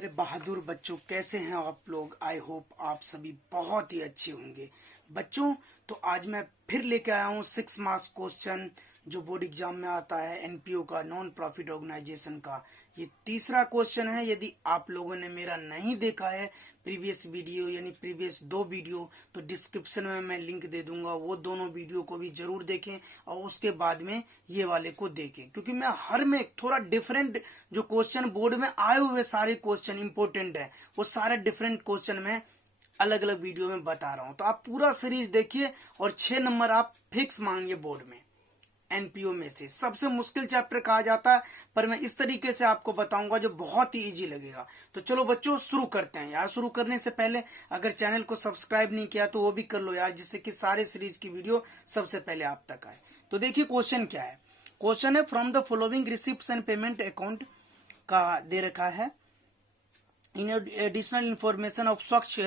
मेरे बहादुर बच्चों, कैसे हैं आप लोग। आई होप आप सभी बहुत ही अच्छे होंगे बच्चों। तो आज मैं फिर लेके आया हूँ 6 मार्क्स क्वेश्चन जो बोर्ड एग्जाम में आता है एनपीओ का, नॉन प्रॉफिट ऑर्गेनाइजेशन का। ये तीसरा क्वेश्चन है। यदि आप लोगों ने मेरा नहीं देखा है प्रीवियस वीडियो यानी प्रीवियस 2 वीडियो, तो डिस्क्रिप्शन में मैं लिंक दे दूंगा, वो दोनों वीडियो को भी जरूर देखें और उसके बाद में ये वाले को देखें, क्योंकि मैं हर में थोड़ा डिफरेंट जो क्वेश्चन बोर्ड में आए हुए सारे क्वेश्चन इंपॉर्टेंट है, वो सारे डिफरेंट क्वेश्चन में अलग अलग वीडियो में बता रहा हूं। तो आप पूरा सीरीज देखिए और 6 नंबर आप फिक्स मांगिए बोर्ड में। एनपीओ में से सबसे मुश्किल चैप्टर कहा जाता है, पर मैं इस तरीके से आपको बताऊंगा जो बहुत ही इजी लगेगा। तो चलो बच्चों शुरू करते हैं यार। शुरू करने से पहले अगर चैनल को सब्सक्राइब नहीं किया तो वो भी कर लो यार, जिससे कि सारे सीरीज की वीडियो सबसे पहले आप तक आए। तो देखिए क्वेश्चन क्या है। क्वेश्चन है from the following receipts and payment account का दे रखा है। इन एडिशनल इंफॉर्मेशन ऑफ स्वच्छ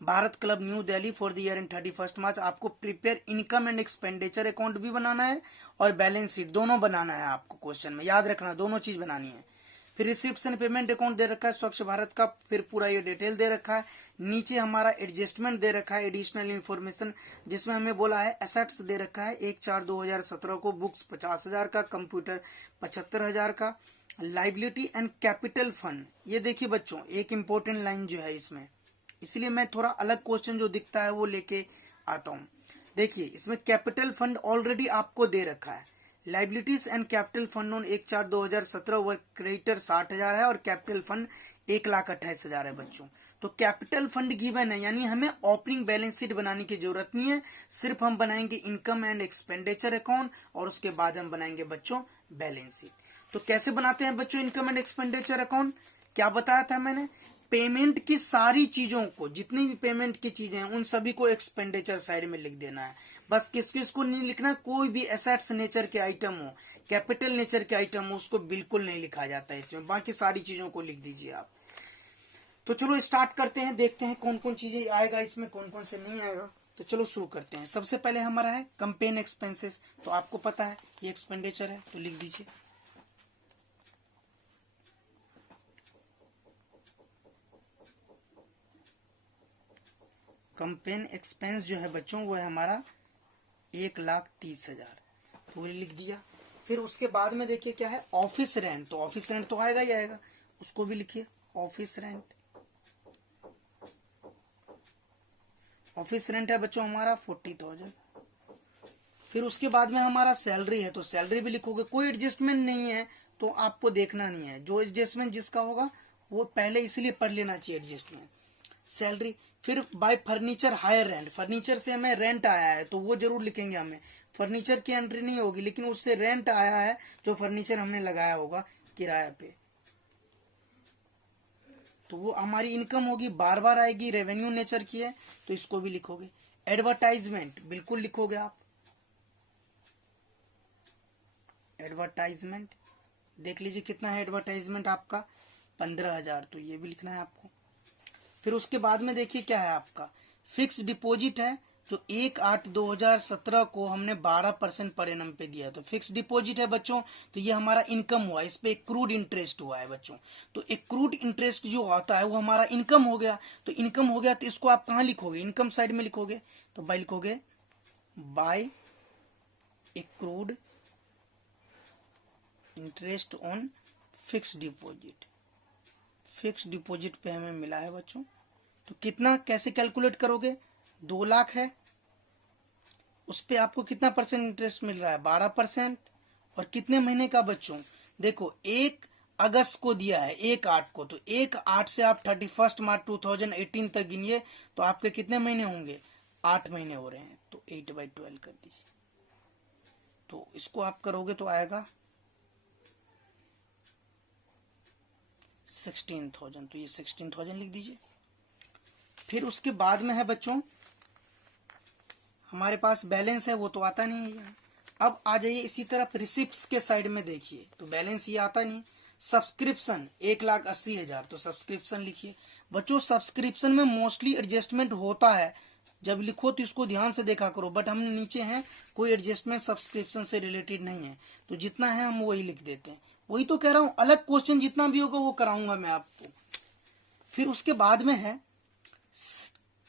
Bharat club new Delhi for the year and 31 मार्च। आपको prepare income and expenditure account भी बनाना है और बैलेंस शीट दोनों बनाना है आपको। क्वेश्चन में याद रखना दोनों चीज बनानी है। फिर रिसिप्ट्स एंड पेमेंट अकाउंट दे रखा है स्वच्छ भारत का, फिर पूरा ये डिटेल दे रखा है। नीचे हमारा एडजस्टमेंट दे रखा है एडिशनल इन्फॉर्मेशन, जिसमें हमें बोला है एसेट्स दे रखा है 1/4/2017 को बुक्स 50,000 का, कंप्यूटर 75,000 का। लाइबिलिटी एंड कैपिटल फंड, ये देखिए बच्चों एक इंपॉर्टेंट लाइन जो है इसमें, इसलिए मैं थोड़ा अलग क्वेश्चन जो दिखता है वो लेके आता हूं। देखिए इसमें कैपिटल फंड ऑलरेडी आपको दे रखा है। Liabilities and capital fund on 1/4/2017 work creditor 60,000 है और कैपिटल फंड 1,28,000 है बच्चों। तो कैपिटल फंड गिवन है, यानी हमें ओपनिंग बैलेंस शीट बनाने की जरूरत नहीं है, सिर्फ हम बनाएंगे इनकम एंड एक्सपेंडिचर अकाउंट और उसके बाद हम बनाएंगे बच्चों बैलेंस शीट। तो कैसे बनाते हैं बच्चों इनकम एंड एक्सपेंडिचर अकाउंट, क्या बताया था मैंने। पेमेंट की सारी चीजों को, जितनी भी पेमेंट की चीजें हैं उन सभी को एक्सपेंडिचर साइड में लिख देना है। बस किस किस को नहीं लिखना, कोई भी एसेट्स नेचर के आइटम हो, कैपिटल नेचर के आइटम हो, उसको बिल्कुल नहीं लिखा जाता है इसमें। बाकी सारी चीजों को लिख दीजिए आप। तो चलो स्टार्ट करते हैं, देखते हैं कौन कौन चीजें आएगा इसमें, कौन कौन से नहीं आएगा। तो चलो शुरू करते हैं। सबसे पहले हमारा है कंपेन एक्सपेंसेस। तो आपको पता है ये एक्सपेंडिचर है, तो लिख दीजिए। कंपेन एक्सपेंस जो है बच्चों वो है हमारा 1,30,000, पूरी लिख दिया। फिर उसके बाद में देखिए क्या है ऑफिस रेंट। तो ऑफिस रेंट तो आएगा ही आएगा, उसको भी लिखिए ऑफिस रेंट। ऑफिस रेंट है बच्चों हमारा 40,000। फिर उसके बाद में हमारा सैलरी है, तो सैलरी भी लिखोगे। कोई एडजस्टमेंट नहीं है तो आपको देखना नहीं है, जो एडजस्टमेंट जिसका होगा वो पहले इसलिए पढ़ लेना चाहिए एडजस्टमेंट, सैलरी। फिर by furniture hire rent, furniture से हमें रेंट आया है तो वो जरूर लिखेंगे हमें। फर्नीचर की एंट्री नहीं होगी, लेकिन उससे रेंट आया है जो फर्नीचर हमने लगाया होगा किराए पे, तो वो हमारी इनकम होगी, बार बार आएगी, रेवेन्यू नेचर की है तो इसको भी लिखोगे। एडवर्टाइजमेंट बिल्कुल लिखोगे आप, एडवर्टाइजमेंट देख लीजिए कितना है एडवर्टाइजमेंट आपका 15,000, तो ये भी लिखना है आपको। फिर उसके बाद में देखिए क्या है आपका फिक्स डिपॉजिट है, जो 1/8/2017 को हमने 12% पर एनम पे दिया है, तो फिक्स डिपॉजिट है बच्चों। तो ये हमारा इनकम हुआ, इस पे एक्रूड इंटरेस्ट हुआ है बच्चों। तो एक्रूड इंटरेस्ट जो होता है वो हमारा इनकम हो गया। तो इनकम हो गया तो इसको आप कहाँ लिखोगे, इनकम साइड में लिखोगे। तो बाय लिखोगे by accrued interest on fix deposit. Fix deposit पे हमें मिला है बच्चों, तो कितना कैसे कैलकुलेट करोगे, 2 लाख है, उस पे आपको कितना परसेंट इंटरेस्ट मिल रहा है 12%। और कितने महीने का बच्चों, देखो 1 अगस्त को दिया है 1/8 को, तो 1/8 से आप 31 मार्च 2018 तक गिनिए तो आपके कितने महीने होंगे, 8 महीने हो रहे हैं। तो 8/12 कर दीजिए। तो इसको आप करोगे तो आएगा 16,000, तो ये 16,000 लिख दीजिए। फिर उसके बाद में है बच्चों हमारे पास बैलेंस है, वो तो आता नहीं है। अब आ जाइए इसी तरफ रिसिप्ट्स के साइड में देखिए, तो बैलेंस ये आता नहीं। सब्सक्रिप्शन 1,80,000, तो सब्सक्रिप्शन लिखिए बच्चों। सब्सक्रिप्शन में मोस्टली एडजस्टमेंट होता है, जब लिखो तो इसको ध्यान से देखा करो, बट हम नीचे हैं कोई एडजस्टमेंट सब्सक्रिप्शन से रिलेटेड नहीं है, तो जितना है हम वही लिख देते हैं। वही तो कह रहा हूं, अलग क्वेश्चन जितना भी होगा वो कराऊंगा मैं आपको। फिर उसके बाद में है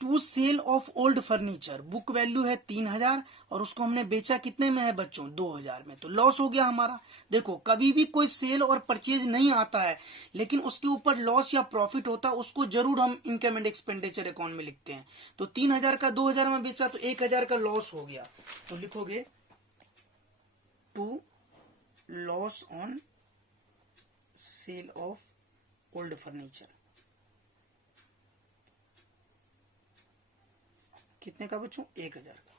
to sale of old furniture, book value है 3000 और उसको हमने बेचा कितने में है बच्चों 2000 में, तो लॉस हो गया हमारा। देखो कभी भी कोई सेल और परचेज नहीं आता है लेकिन उसके ऊपर लॉस या प्रॉफिट होता है, उसको जरूर हम इनकम एंड एक्सपेंडिचर अकाउंट में लिखते हैं। तो 3000 का 2000 में बेचा तो 1000 का लॉस हो गया, तो लिखोगे to loss on sale of old furniture. कितने का बच्चों 1000 का।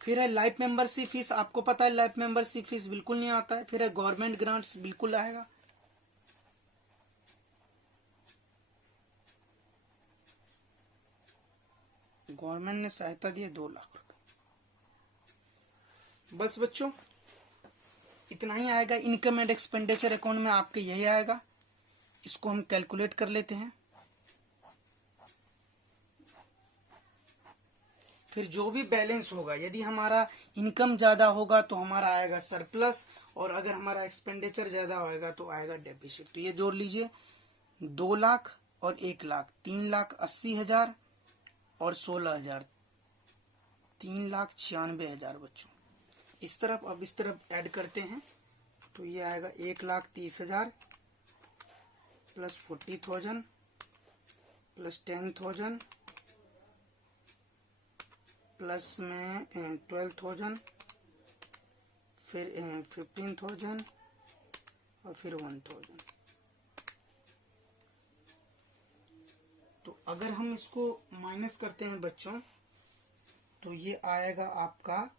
फिर है लाइफ मेंबरशिप फीस, आपको पता है लाइफ मेंबरशिप फीस बिल्कुल नहीं आता है। फिर है गवर्नमेंट ग्रांट्स, बिल्कुल आएगा। गवर्नमेंट ने सहायता दी है 2 लाख रुपए। बस बच्चों इतना ही आएगा इनकम एंड एक्सपेंडिचर अकाउंट में, आपके यही आएगा। इसको हम कैलकुलेट कर लेते हैं। फिर जो भी बैलेंस होगा, यदि हमारा इनकम ज्यादा होगा तो हमारा आएगा सरप्लस, और अगर हमारा एक्सपेंडिचर ज्यादा होगा तो आएगा डेफिसिट। तो ये जोड़ लीजिए 2 लाख और 1 लाख, 3,80,000 और 16,000, 3,96,000 बच्चों। इस तरफ अब इस तरफ ऐड करते हैं तो ये आएगा 1,30,000 प्लस 40,000 प्लस 10,000 प्लस में 12,000, फिर 15,000 और फिर 1,000। तो अगर हम इसको माइनस करते हैं बच्चों तो ये आएगा आपका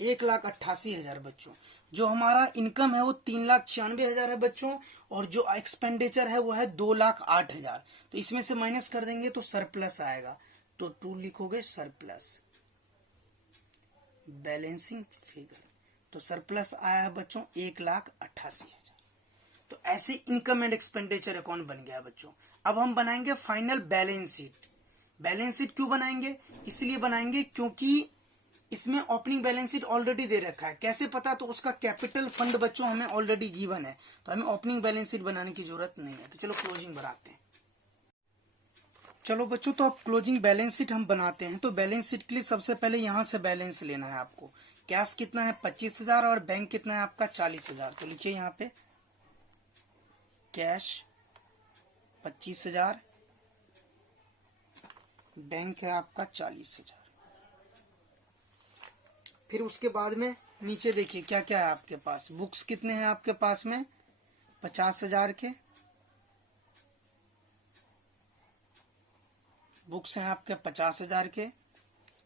1,88,000 बच्चों। जो हमारा इनकम है वो 3,96,000 है बच्चों, और जो एक्सपेंडिचर है वो है 2,08,000। तो इसमें से माइनस कर देंगे तो सरप्लस आएगा, तो 2 लिखोगे सरप्लस बैलेंसिंग फिगर। तो सरप्लस आया है बच्चों 1,88,000। तो ऐसे इनकम एंड एक्सपेंडिचर अकाउंट बन गया बच्चों। अब हम बनाएंगे final balance sheet. Balance sheet क्यों बनाएंगे? इसलिए बनाएंगे क्योंकि इसमें ओपनिंग बैलेंस शीट ऑलरेडी दे रखा है। कैसे पता? तो उसका कैपिटल फंड बच्चों हमें ऑलरेडी गिवन है, तो हमें ओपनिंग बैलेंस शीट बनाने की जरूरत नहीं है। तो चलो क्लोजिंग बनाते हैं। चलो बच्चों तो अब क्लोजिंग बैलेंस शीट हम बनाते हैं। तो बैलेंस शीट के लिए सबसे पहले यहाँ से बैलेंस लेना है आपको। कैश कितना है 25,000 और बैंक कितना है आपका 40,000। तो लिखिए यहाँ पे कैश 25,000, बैंक है आपका 40,000। फिर उसके बाद में नीचे देखिए क्या क्या है आपके पास। बुक्स कितने हैं आपके पास में 50,000 के बुक्स हैं आपके 50,000 के।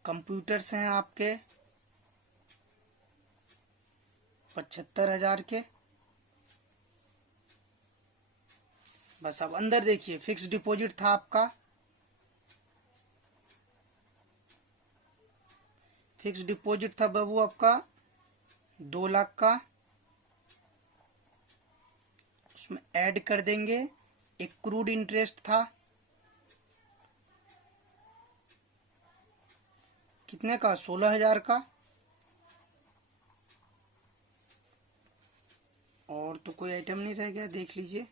कंप्यूटर्स हैं आपके 75,000 के। बस अब अंदर देखिए फिक्स डिपॉजिट था आपका, फिक्स डिपॉजिट था बाबू आपका 2 लाख का। उसमें ऐड कर देंगे एक्रूड इंटरेस्ट था कितने का 16,000 का। और तो कोई आइटम नहीं रह गया, देख लीजिए।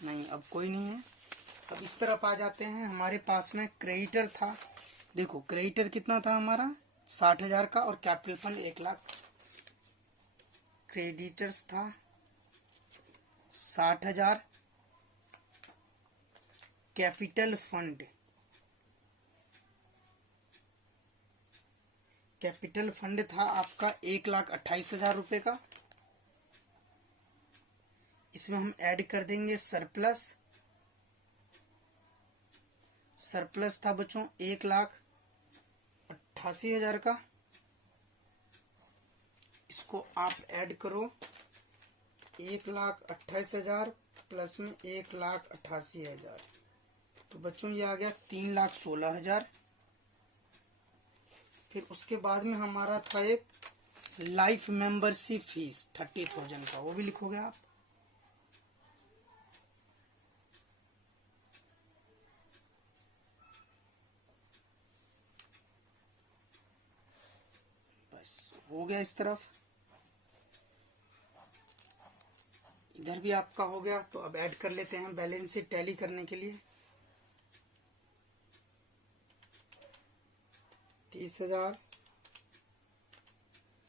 नहीं अब कोई नहीं है। अब इस तरफ आ जाते हैं। हमारे पास में क्रेडिटर था, देखो क्रेडिटर कितना था हमारा 60,000 का, और कैपिटल फंड 1 लाख। क्रेडिटर्स था 60,000, कैपिटल फंड था आपका 1,28,000 रुपए का। इसमें हम ऐड कर देंगे सरप्लस। सरप्लस था बच्चों 1,88,000 का। इसको आप ऐड करो 1,28,000 प्लस में 1,88,000, तो बच्चों ये आ गया 3,16,000। फिर उसके बाद में हमारा था एक लाइफ मेंबरशिप फीस 30,000 का, वो भी लिखोगे आप। बस हो गया इस तरफ। इधर भी आपका हो गया। तो अब ऐड कर लेते हैं बैलेंस शीट टैली करने के लिए। 30,000,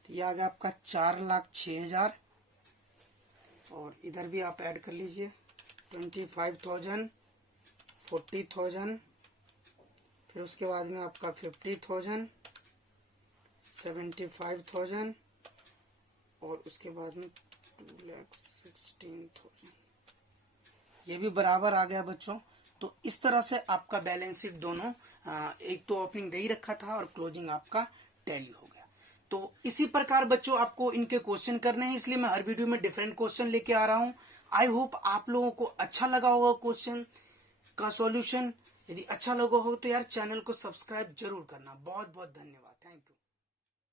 ये आ गया आपका 4,06,000। और इधर भी आप ऐड कर लीजिए 25,000, 40,000, फिर उसके बाद में आपका 50,000, 75,000 और उसके बाद में 2,16,000। ये भी बराबर आ गया बच्चों। तो इस तरह से आपका बैलेंस शीट दोनों, एक तो ओपनिंग नहीं रखा था और क्लोजिंग आपका टैली हो गया। तो इसी प्रकार बच्चों आपको इनके क्वेश्चन करने हैं, इसलिए मैं हर वीडियो में डिफरेंट क्वेश्चन लेके आ रहा हूं। आई होप आप लोगों को अच्छा लगा होगा क्वेश्चन का सॉल्यूशन। यदि अच्छा लगा हो तो यार चैनल को सब्सक्राइब जरूर करना। बहुत बहुत धन्यवाद। Thank you.